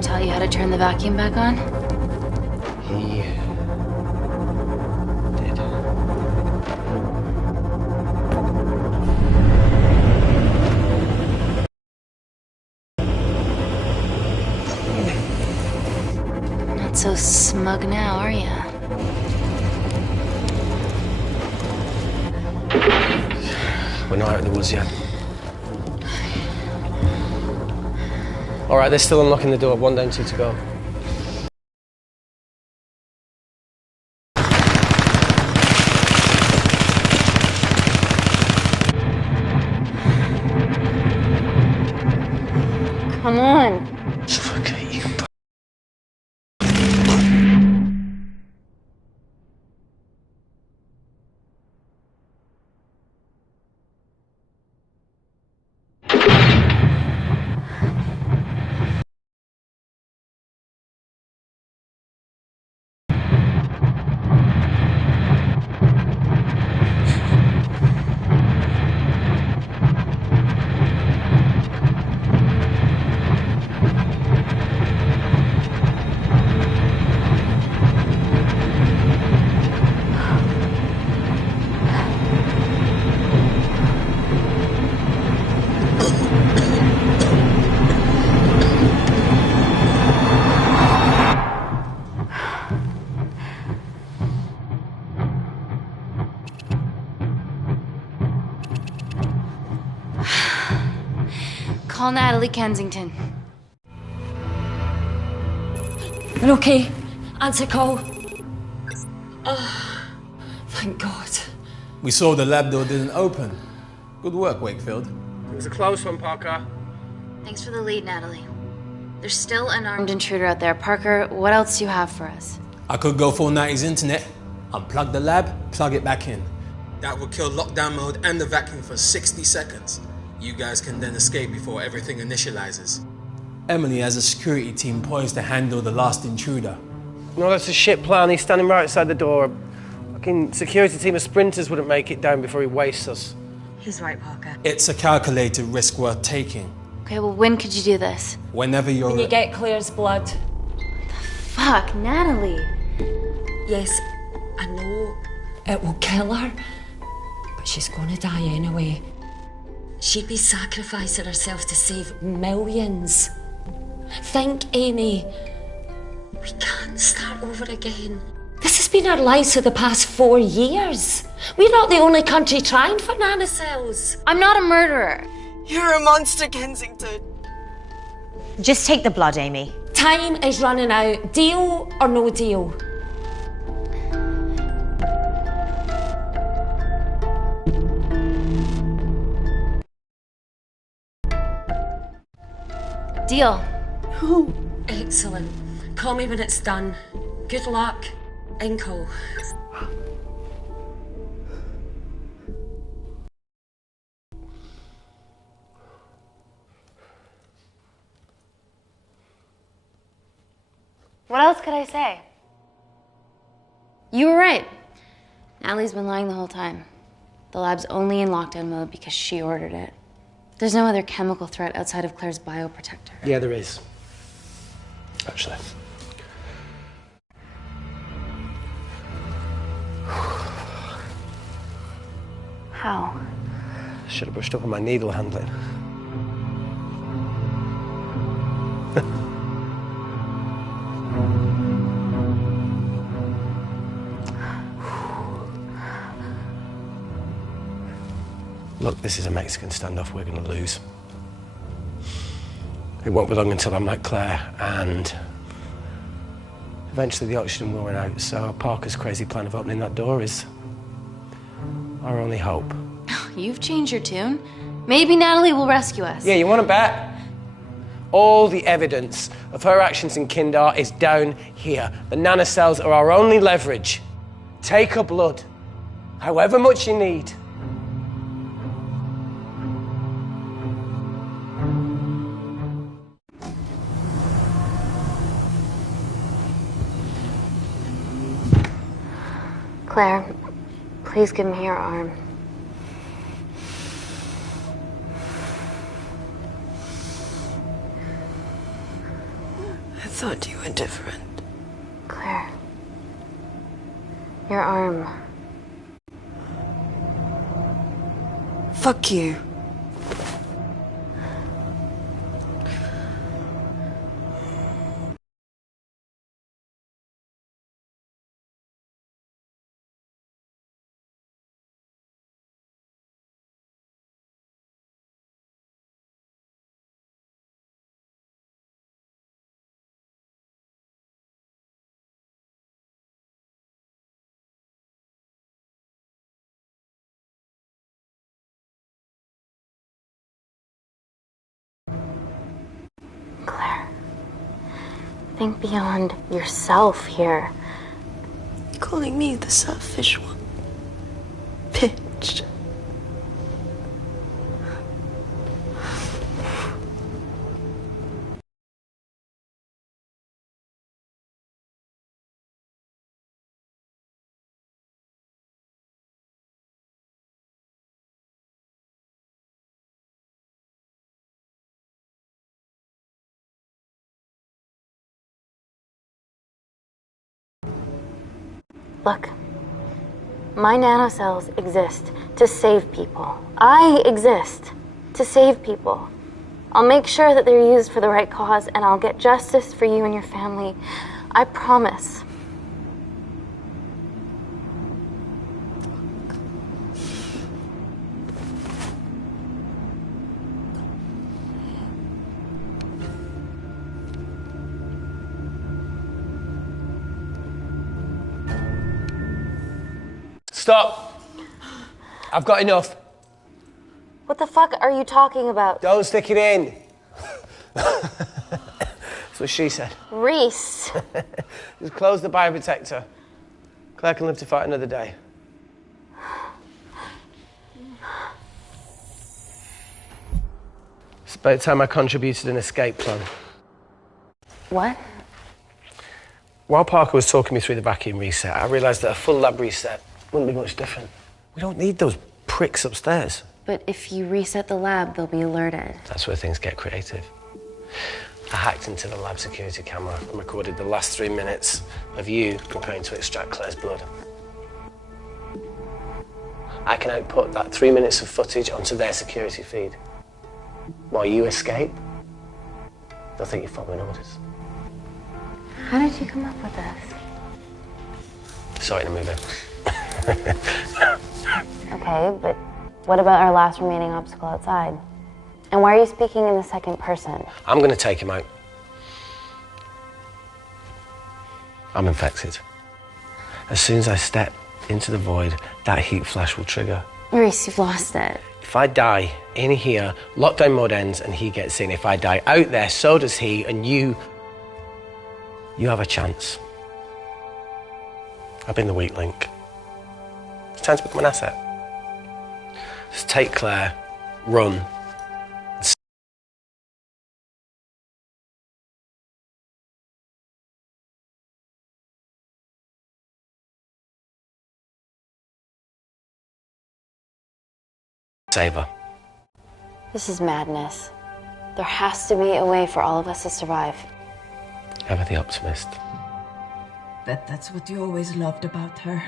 Tell you how to turn the vacuum back on? He did. so smug now, are you? We're not out of the woods yet. All right, they're still unlocking the door. 1 down, 2 to go. Come on. Call Natalie Kensington. We're okay. Answer call. Oh, thank God. We saw the lab door didn't open. Good work, Wakefield. It was a close one, Parker. Thanks for the lead, Natalie. There's still an armed intruder out there. Parker, what else do you have for us? I could go full 90s internet, unplug the lab, plug it back in. That would kill lockdown mode and the vacuum for 60 seconds. You guys can then escape before everything initializes. Emily has a security team poised to handle the last intruder. No, that's a shit plan. He's standing right outside the door. A fucking security team of sprinters wouldn't make it down before he wastes us. He's right, Parker. It's a calculated risk worth taking. Okay, well, when could you do this? Whenever you're... When you get Claire's blood. Fuck, Natalie. Yes, I know it will kill her, but she's gonna die anyway. She'd be sacrificing herself to save millions. Think, Amy. We can't start over again. This has been our lives for the past 4 years. We're not the only country trying for nanocells. I'm not a murderer. You're a monster, Kensington. Just take the blood, Amy. Time is running out. Deal or no deal? Deal. Oh, excellent. Call me when it's done. Good luck. Inkle. What else could I say? You were right. Natalie's been lying the whole time. The lab's only in lockdown mode because she ordered it. There's no other chemical threat outside of Claire's bioprotector. Yeah, there is. Actually. How? Should have brushed up on my needle handling. Look, this is a Mexican standoff we're going to lose. It won't be long until I'm like Claire, and eventually the oxygen will run out, so Parker's crazy plan of opening that door is our only hope. You've changed your tune. Maybe Natalie will rescue us. Yeah, you want to bet? All the evidence of her actions in Kindar is down here. The nanocells are our only leverage. Take her blood, however much you need. Claire, please give me your arm. I thought you were different. Claire. Your arm. Fuck you. Think beyond yourself here. Calling me the selfish one. Bitch. Look, my nanocells exist to save people. I exist to save people. I'll make sure that they're used for the right cause, and I'll get justice for you and your family. I promise. Stop! I've got enough. What the fuck are you talking about? Don't stick it in. That's what she said. Reese. Just close the bioprotector. Claire can live to fight another day. It's about time I contributed an escape plan. What? While Parker was talking me through the vacuum reset, I realised that a full lab reset wouldn't be much different. We don't need those pricks upstairs. But if you reset the lab, they'll be alerted. That's where things get creative. I hacked into the lab security camera and recorded the last 3 minutes of you preparing to extract Claire's blood. I can output that 3 minutes of footage onto their security feed. While you escape, they'll think you're following orders. How did you come up with this? Saw it in a movie. Okay, but what about our last remaining obstacle outside? And why are you speaking in the second person? I'm going to take him out. I'm infected. As soon as I step into the void, that heat flash will trigger. Reese, you've lost it. If I die in here, lockdown mode ends and he gets in. If I die out there, so does he, and you have a chance. I've been the weak link. It's time to become an asset. Just take Claire, run. Save her. This is madness. There has to be a way for all of us to survive. Ever the optimist. Bet that's what you always loved about her.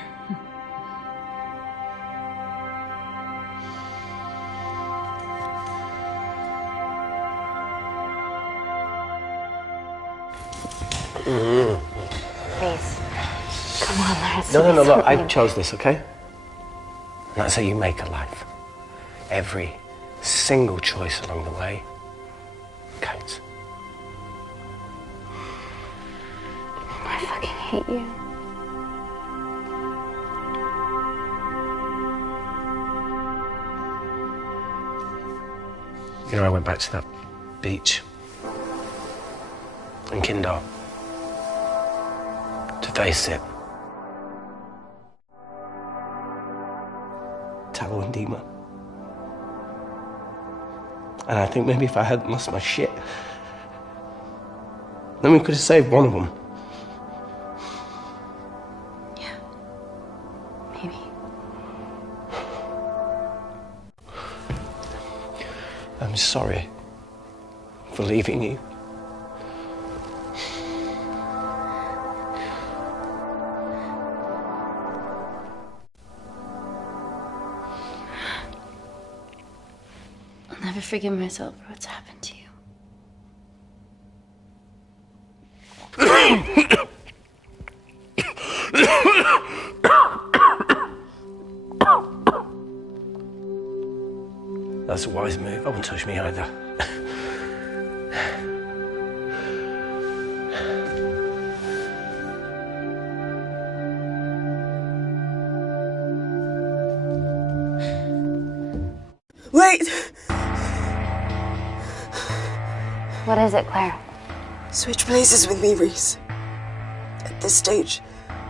Please. Come on, let's No, look, I something. chose this, okay? And that's how you make a life. Every single choice along the way counts. I fucking hate you. You know, I went back to that beach in Kindar to face it. Tallow and Dima. And I think maybe if I hadn't lost my shit, then we could have saved one of them. Yeah. Maybe. I'm sorry for leaving you. I'll never forgive myself for what's happened to you. That's a wise move. I wouldn't touch me either. Wait! What is it, Claire? Switch places with me, Reese. At this stage,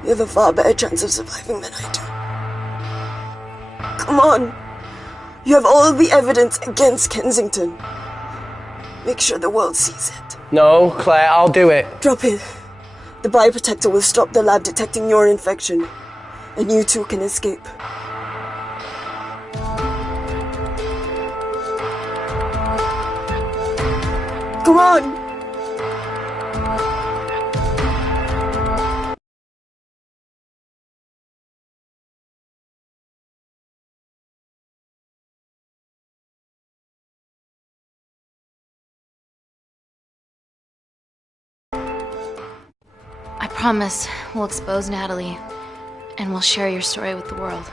you have a far better chance of surviving than I do. Come on. You have all the evidence against Kensington. Make sure the world sees it. No, Claire, I'll do it. Drop it. The bioprotector will stop the lab detecting your infection, and you two can escape. Come on! I promise we'll expose Natalie, and we'll share your story with the world.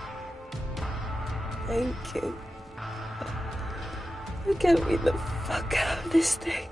Thank you. I can't wait the fuck out of this thing.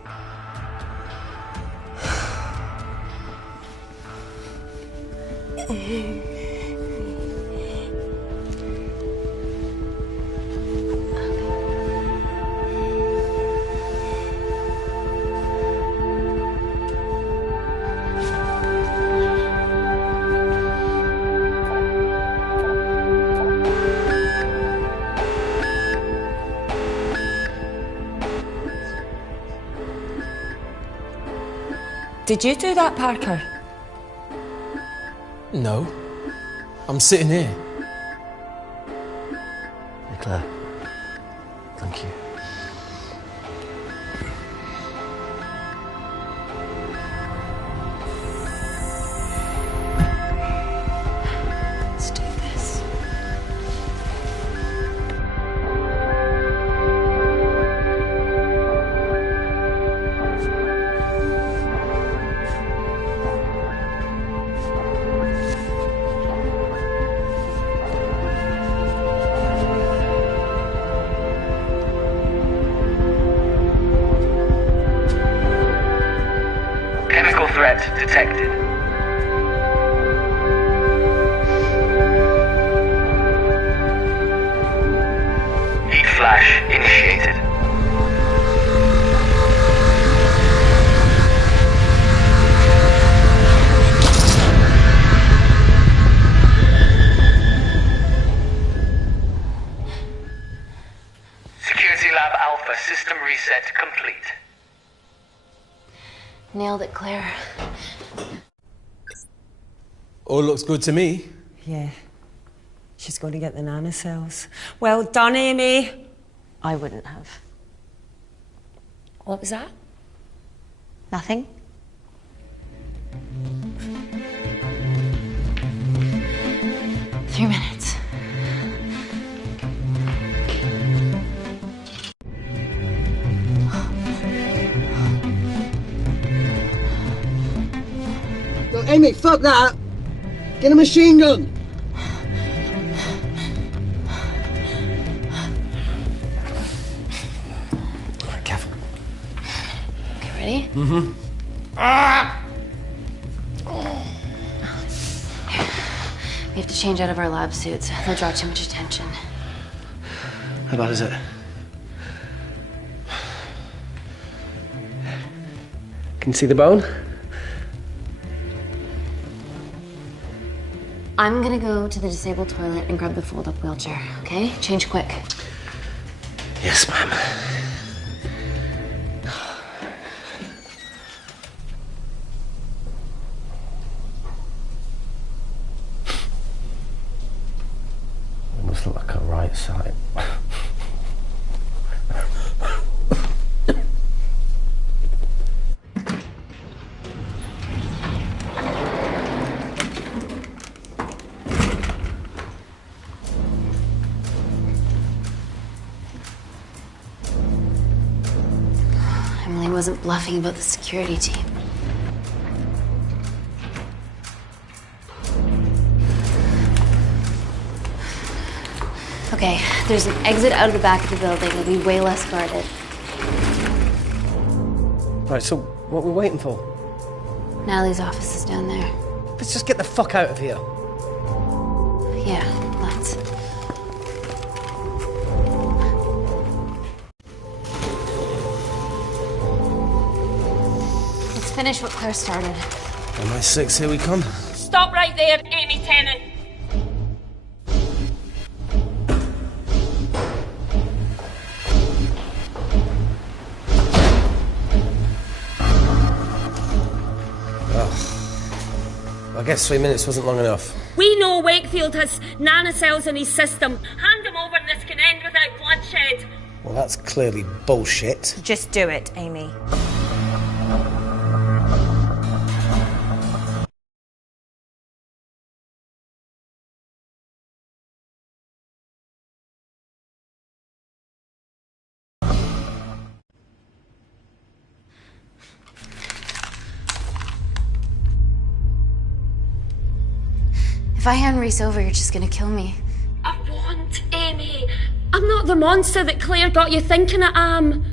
Did you do that, Parker? No. I'm sitting here. Hey, Claire. Thank you. Let's do this. Chemical threat detected. Heat flash initiated. Security Lab Alpha system reset complete. Nailed it, Claire. All looks good to me. Yeah. She's going to get the nanocells. Well done, Amy. I wouldn't have. What was that? Nothing? Three minutes. Yo, Amy, fuck that! Get a machine gun! Alright, careful. Okay, ready? Mm-hmm. We have to change out of our lab suits. They'll draw too much attention. How bad is it? Can you see the bone? I'm gonna go to the disabled toilet and grab the fold-up wheelchair, okay? Change quick. Yes, ma'am. It must look like a right side. Emily wasn't bluffing about the security team. Okay, there's an exit out of the back of the building. It'll be way less guarded. Right, so what are we waiting for? Natalie's office is down there. Let's just get the fuck out of here. Yeah, let's. It's finish what Claire started. MI6, here we come. Stop right there, Amy Tennant. I guess 3 minutes wasn't long enough. We know Wakefield has nanocells in his system. Hand him over and this can end without bloodshed. Well, that's clearly bullshit. Just do it, Amy. If I hand Reese over, you're just gonna kill me. I won't, Amy. I'm not the monster that Claire got you thinking I am.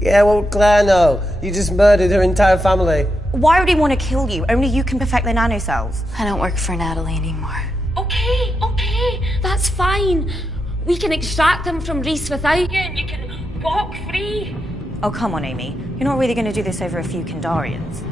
Yeah, well, Claire, no. You just murdered her entire family. Why would he want to kill you? Only you can perfect the nanocells. I don't work for Natalie anymore. Okay, that's fine. We can extract them from Reese without you and you can walk free. Oh, come on, Amy. You're not really going to do this over a few Kandarians.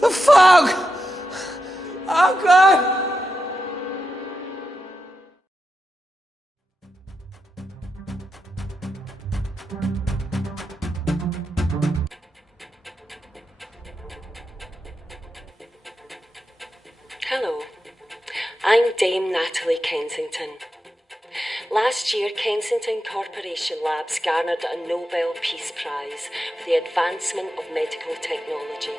The fuck! Oh, God! Hello, I'm Dame Natalie Kensington. Last year, Kensington Corporation Labs garnered a Nobel Peace Prize for the advancement of medical technology.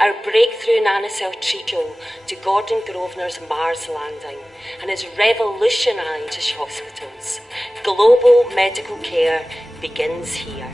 Our breakthrough nanocell treatment to Gordon Grosvenor's Mars landing and has revolutionised hospitals. Global medical care begins here.